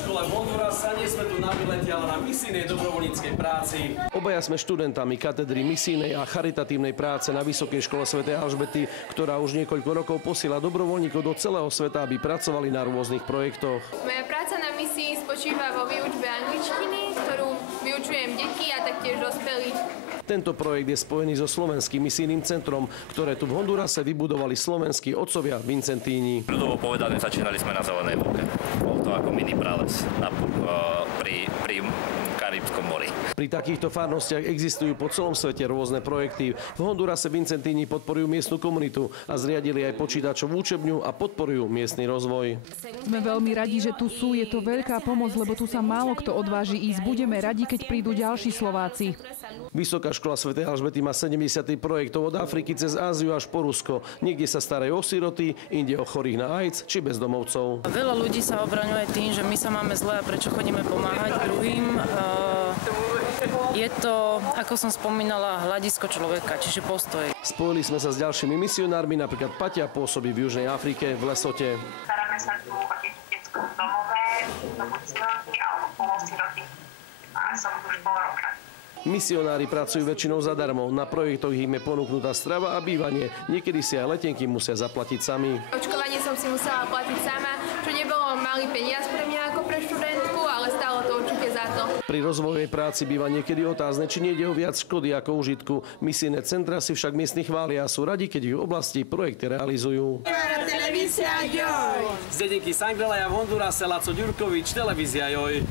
škole v Hondurase, nie sme tu na výlete, ale na misijnej dobrovoľníckej práci. Obaja sme študentami katedry misijnej a charitatívnej práce na Vysokej škole svätej Alžbety, ktorá už niekoľko rokov posiela dobrovoľníkov do celého sveta, aby pracovali na rôznych projektoch. Moja práca na misii spočíva vo výučbe angličtiny, ktorú vyučujem deti a taktiež dospelých. Tento projekt je spojený so Slovenským misijným centrom, ktoré tu v Hondurase vybudovali slovenskí otcovia Vincentíni. Ľudovo povedané, začínali sme na Zelenej lúke. Bol to ako mini prales pri Karibskom mori. Pri takýchto farnostiach existujú po celom svete rôzne projekty. V Hondurase Vincentíni podporujú miestnu komunitu a zriadili aj počítačovú učebňu a podporujú miestny rozvoj. Sme veľmi radi, že tu sú. Je to veľká pomoc, lebo tu sa málo kto odváži ísť. Budeme radi, keď prídu ďalší Slováci. Vysoká škola svätej Alžbety má 70 projektov od Afriky cez Áziu až po Rusko. Niekde sa starajú o siroty, inde o chorých na AIDS či bezdomovcov. Veľa ľudí sa obraňuje tým, že my sa máme zle a prečo chodíme pomáhať druhým. Je to, ako som spomínala, hľadisko človeka, čiže postoj. Spojili sme sa s ďalšími misionármi, napríklad Paťa pôsobí v Južnej Afrike, v Lesote. Staráme sa tu o deti v detskom domove, to buď siroty alebo polosiroty. A som tu už pol roka. Misionári pracujú väčšinou zadarmo. Na projektoch im je ponúknutá strava a bývanie. Niekedy si aj letenky musia zaplatiť sami. Očkovanie som si musela platiť sama, čo nebolo malý peniaz pre mňa ako pre študentku, ale stálo to určite za to. Pri rozvojovej práci býva niekedy otázne, či nejde o viac škody ako užitku. Misijné centra si však miestni chvália a sú radi, keď v oblasti projekty realizujú. Z dedinky Sangrelaja v Hondurase Laco Ďurkovič, televízia Joj.